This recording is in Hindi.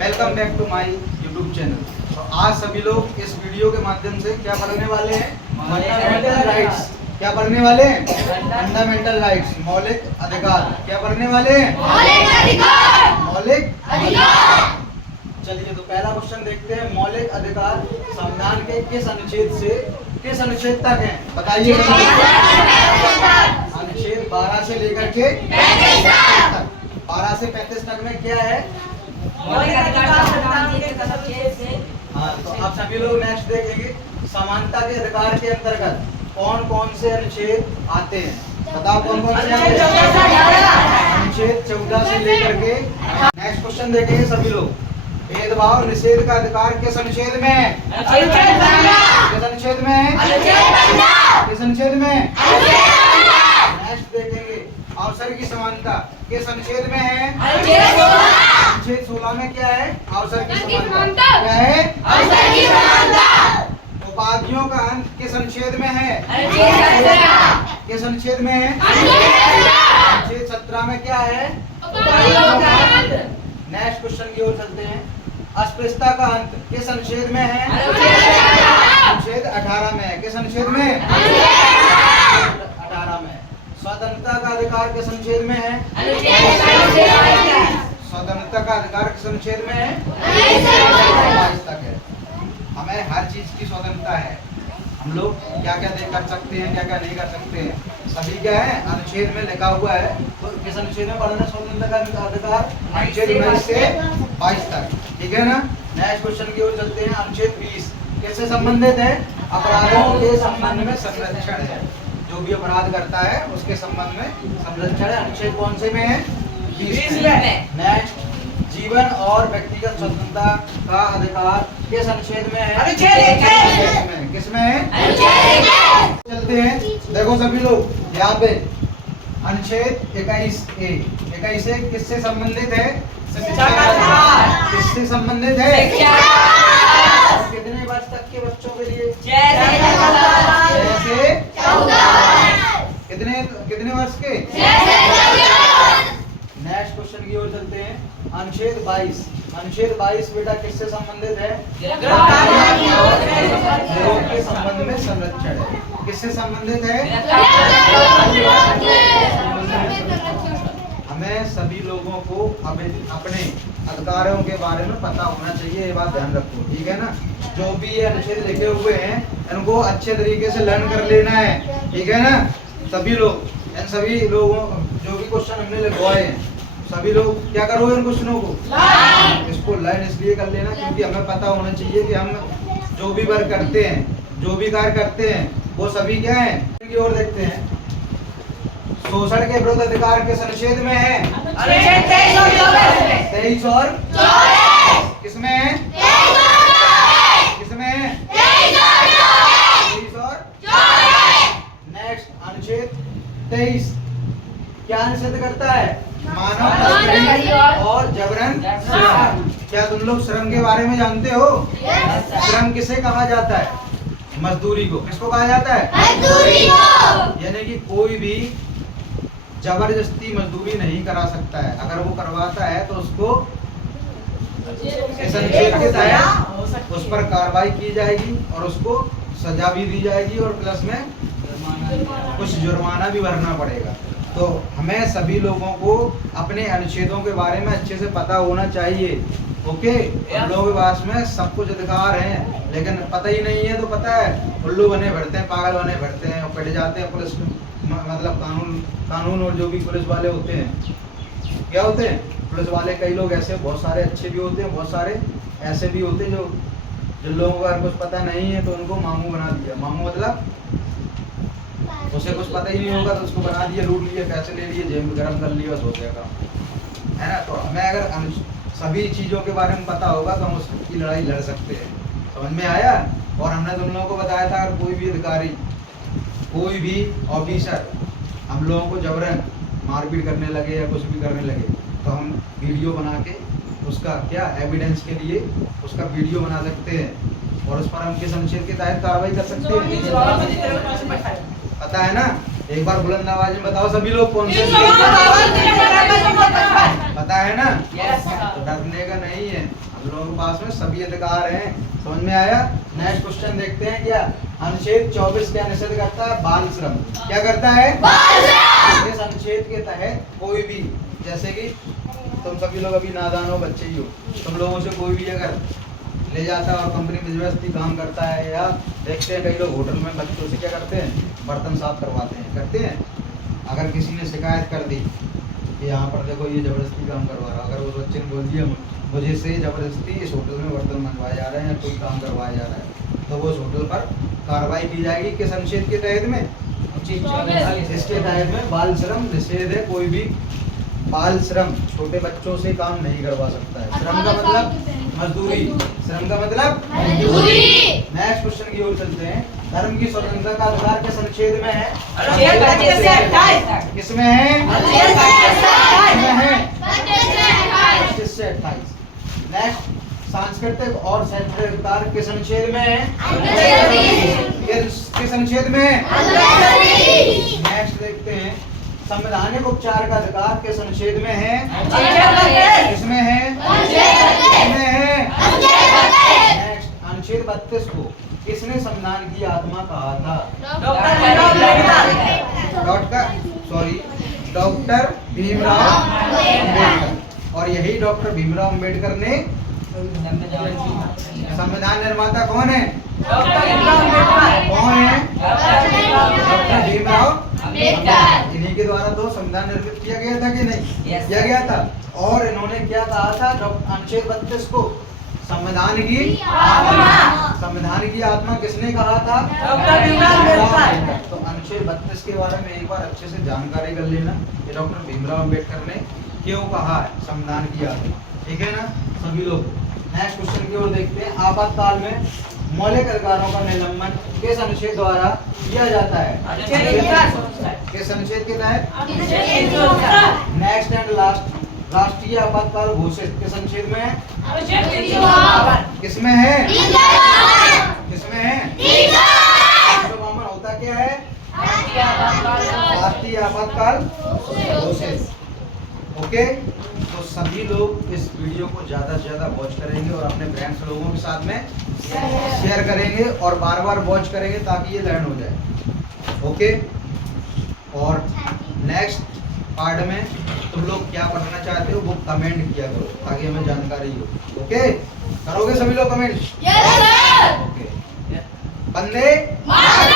Welcome back to my YouTube channel. तो आज सभी लोग इस वीडियो के माध्यम से क्या पढ़ने वाले हैं? Fundamental rights. क्या पढ़ने वाले हैं? फंडामेंटल राइट्स, मौलिक अधिकार। क्या पढ़ने वाले हैं? मौलिक अधिकार। मौलिक अधिकार। चलिए तो पहला क्वेश्चन देखते हैं। मौलिक अधिकार संविधान के किस अनुच्छेद से किस अनुच्छेद तक है? बताइए। अनुच्छेद 12 से लेकर के 35 तक। 12 से 35 तक में क्या है? मौलिक अधिकार संविधान के किस अनुच्छेद से? हाँ, तो आप सभी लोग नेक्स्ट देखेंगे समानता के अधिकार के अंतर्गत कौन कौन से अनुच्छेद आते हैं? बताओ कौन कौन से आते हैं? अनुच्छेद 14 से लेकर के। नेक्स्ट क्वेश्चन देखेंगे सभी लोग। भेदभाव निषेध का अधिकार किस अनुच्छेद में है? किस अनुच्छेद में है? किस अनुच्छेद में? नेक्स्ट देखेंगे अवसर की समानता किस अनुच्छेद में है? अनुच्छेद 16 में क्या है? अवसर की समानता। क्या है? अवसर की समानता। उपाधियों का अंत किस अनुच्छेद में है? किस अनुच्छेद में है? अनुच्छेद 17 में क्या है? नेक्स्ट क्वेश्चन की ओर चलते हैं। अस्पृश्यता का अंत किस अनुच्छेद में है? अनुच्छेद 18 में है। किस अनुच्छेद में? 18 में। स्वतंत्रता का अधिकार किस अनुच्छेद में है? स्वतंत्रता का अधिकार किस अनुच्छेद में है? 22 तक है। हमें हर चीज की स्वतंत्रता है। हम लोग क्या क्या कर सकते हैं, क्या क्या नहीं कर सकते हैं, सभी क्या है अनुच्छेद में लिखा हुआ है। तो किस अनुच्छेद में पढ़ना स्वतंत्रता का अधिकार? अनुच्छेद 19 से 22 तक। ठीक है ना। नेक्स्ट क्वेश्चन की ओर चलते हैं। अनुच्छेद 20 किससे संबंधित है? अपराधों के संबंध में संरक्षण है। जो भी अपराध करता है उसके संबंध में संरक्षण है। अनुच्छेद कौन से में है? 20 में। नेक्स्ट जीवन और व्यक्तिगत स्वतंत्रता का अधिकार किस अनुच्छेद में है? अनुच्छेद में। किस में है? चलते हैं। देखो सभी लोग यहाँ पे अनुच्छेद 21A। 21A किससे संबंधित है? किससे संबंधित है? कितने वर्ष तक के बच्चों के लिए? 6 से 14। कितने वर्ष के? नेक्स्ट क्वेश्चन की ओर चलते हैं। अनुच्छेद 22। अनुच्छेद 22 बेटा किससे संबंधित है? विरोध के संबंध में संरक्षण है। किससे संबंधित है? हमें सभी लोगों को अपने अधिकारों के बारे में पता होना चाहिए। ये बात ध्यान रखो, ठीक है ना। जो भी ये अनुच्छेद लिखे हुए हैं इनको अच्छे तरीके से लर्न कर लेना है, ठीक है ना। सभी लोग इन सभी लोगों जो भी क्वेश्चन हमने लिखवाए हैं सभी लोग क्या करोगे इन क्वेश्चनों को? इसको लर्न इसलिए कर लेना क्योंकि हमें पता होना चाहिए कि हम जो भी वर्क करते हैं, जो भी कार्य करते हैं वो सभी क्या है की ओर देखते हैं। शोषण के विरुद्ध अधिकार किस अनुच्छेद में है? 23 और 24। किसमें है? किसमें है? 23 और 24। नेक्स्ट अनुच्छेद 23 क्या निषेध करता है? मानव तस्करी और जबरन श्रम। क्या तुम लोग श्रम के बारे में जानते हो? श्रम किसे कहा जाता है? मजदूरी को। किसको कहा जाता है? मजदूरी को। यानी कि कोई भी जबरदस्ती मजदूरी नहीं करा सकता है। अगर वो करवाता है तो उसको इस अनुच्छेद के तहत उस पर कार्रवाई की जाएगी और उसको सजा भी दी जाएगी और प्लस में कुछ जुर्माना भी भरना पड़ेगा। तो हमें सभी लोगों को अपने अनुच्छेदों के बारे में अच्छे से पता होना चाहिए। ओके, हम लोगों के पास में सब कुछ अधिकार हैं लेकिन पता ही नहीं है। तो पता है उल्लू बने भरते हैं, पागल बने भरते हैं और पिट जाते हैं। पुलिस मतलब कानून और जो भी पुलिस वाले होते हैं क्या होते हैं? पुलिस वाले कई लोग ऐसे बहुत सारे अच्छे भी होते हैं, बहुत सारे ऐसे भी होते हैं जो लोगों को अगर कुछ पता नहीं है तो उनको मामू बना दिया। मामू मतलब उसे कुछ पता ही नहीं होगा तो उसको बना दिया, लूट लिए, पैसे ले लिए, जेब में गर्म कर लिया, बस हो गया काम, है ना। तो हमें अगर सभी चीज़ों के बारे में पता होगा तो हम उसकी लड़ाई लड़ सकते हैं। समझ में आया? और हमने तुम लोगों को बताया था अगर कोई भी अधिकारी, कोई भी ऑफिसर हम लोगों को जबरन मारपीट करने लगे या कुछ भी करने लगे तो हम वीडियो बना के उसका क्या एविडेंस के लिए उसका वीडियो बना सकते हैं और उस पर हम किस अनुच्छेद के तहत कार्रवाई कर सकते हैं? पता है ना। एक बार बुलंद आवाज में बताओ सभी लोग कौन से? पता है ना? Yes, sir. तो डरने का नहीं है, हम लोगों के पास में सभी अधिकार हैं। समझ में आया? नेक्स्ट क्वेश्चन देखते हैं। क्या अनुच्छेद 24 क्या निषेध करता है? बाल श्रम। क्या करता है? बाल श्रम। इस अनुच्छेद के तहत कोई भी, जैसे कि तुम सभी लोग अभी नादान हो, बच्चे ही हो, तुम लोगों से कोई भी अगर ले जाता है और कंपनी में जबरदस्ती काम करता है, या देखते हैं कई लोग होटल में बच्चों से क्या करते हैं, बर्तन साफ करवाते हैं, करते हैं। अगर किसी ने शिकायत कर दी कि यहाँ पर देखो ये जबरदस्ती काम करवा रहा, अगर उस बच्चे ने बोल दिया मुझे से जबरदस्ती इस होटल में बर्तन मंगवाए जा रहे हैं या कोई काम करवाया जा रहा है, तो वो उस होटल पर कार्रवाई की जाएगी। किस अनुच्छेद के तहत में? इसके तहत में बाल श्रम निषेध है। कोई भी बाल श्रम, छोटे बच्चों से काम नहीं करवा सकता है। श्रम का मतलब मजदूरी। श्रम का मतलब मजदूरी। नेक्स्ट क्वेश्चन की ओर चलते हैं। धर्म की स्वतंत्रता का अधिकार किस अनुच्छेद में है? अनुच्छेद 25 से 28। किसमें है? अनुच्छेद 25 से 28। किसमें है? 25 से 28। नेक्स्ट सांस्कृतिक और शैक्षणिक अधिकार किस अनुच्छेद में है? किस अनुच्छेद में है? नेक्स्ट देखते हैं। संवैधानिक उपचार का अधिकार किस अनुच्छेद में है? किसमें है? किसमें है? नेक्स्ट अनुच्छेद 32 को किसने संविधान की आत्मा कहा था? डॉक्टर भीमराव अम्बेडकर। और यही डॉक्टर भीमराव अम्बेडकर ने, संविधान निर्माता कौन है? कौन है? डॉक्टर भीमराव अम्बेडकर। इन्हीं के द्वारा तो संविधान निर्मित किया गया था कि नहीं? किया गया था। और इन्होंने क्या कहा था? अनुच्छेद 32 को संविधान की आत्मा किसने कहा था? डॉक्टर भीमराव अम्बेडकर। तो अनुच्छेद 32 के बारे में एक बार अच्छे से जानकारी कर लेना कि डॉक्टर भीमराव अम्बेडकर ने क्यों कहा है संविधान की आत्मा। ठीक है ना सभी लोग? नेक्स्ट क्वेश्चन की ओर देखते हैं। आपातकाल में मौलिक अधिकारों का निलंबन किस अनुच्छेद द्वारा किया जाता है? किस अनुच्छेद के तहत? नेक्स्ट एंड लास्ट, राष्ट्रीय आपातकाल घोषित किस अनुच्छेद में है? किसमें है? किसमें है? 352 होता क्या है? राष्ट्रीय आपातकाल घोषित। ओके, तो सभी लोग इस वीडियो को ज्यादा से ज्यादा वॉच करेंगे और अपने फ्रेंड्स लोगों के साथ में शेयर करेंगे और बार बार वॉच करेंगे ताकि ये लर्न हो जाए। ओके, और नेक्स्ट पार्ट में तुम लोग क्या पढ़ना चाहते हो वो कमेंट किया करो ताकि हमें जानकारी हो। ओके, करोगे सभी लोग कमेंट? ओके, वंदे मातरम।